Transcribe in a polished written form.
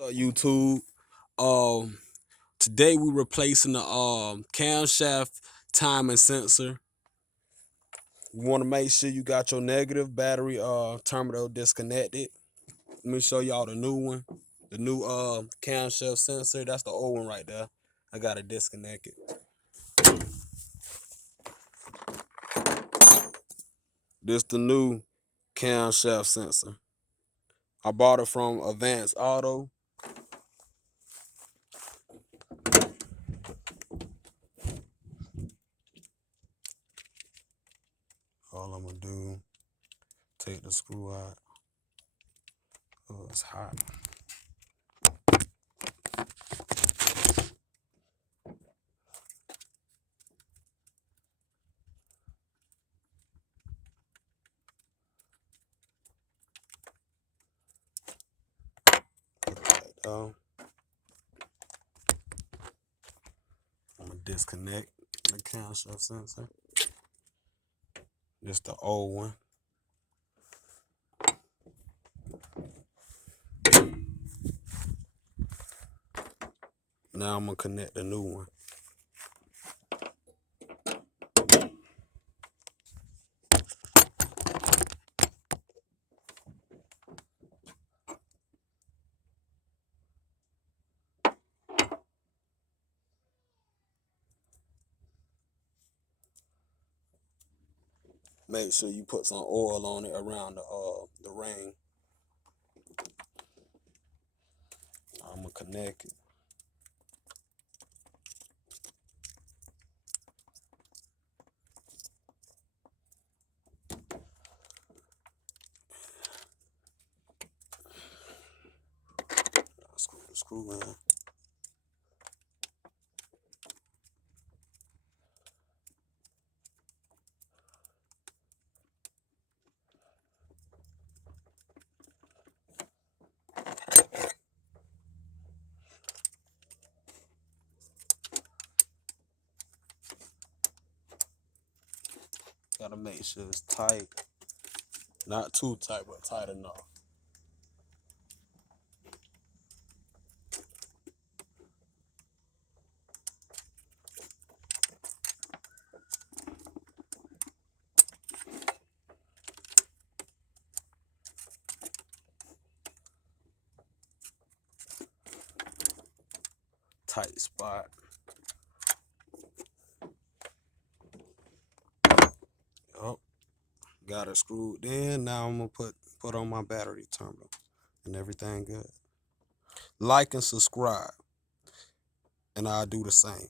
YouTube. Um, Today we replacing the camshaft timing sensor. You want to make sure you got your negative battery terminal disconnected. Let me show y'all the new one. The new camshaft sensor. That's the old one right there. I got it disconnected. This the new camshaft sensor. I bought it from Advanced Auto. All I'm gonna do, take the screw out. Oh, it's hot. I'm gonna disconnect the camshaft sensor. This the old one. Now I'm gonna connect the new one. Make sure you put some oil on it around the ring. I'm gonna connect it. Screw the screw in. Gotta make sure it's tight. Not too tight, but tight enough. Tight spot. Yup. Got it screwed in. Now I'm gonna put on my battery terminal and everything good. Like and subscribe, and I'll do the same.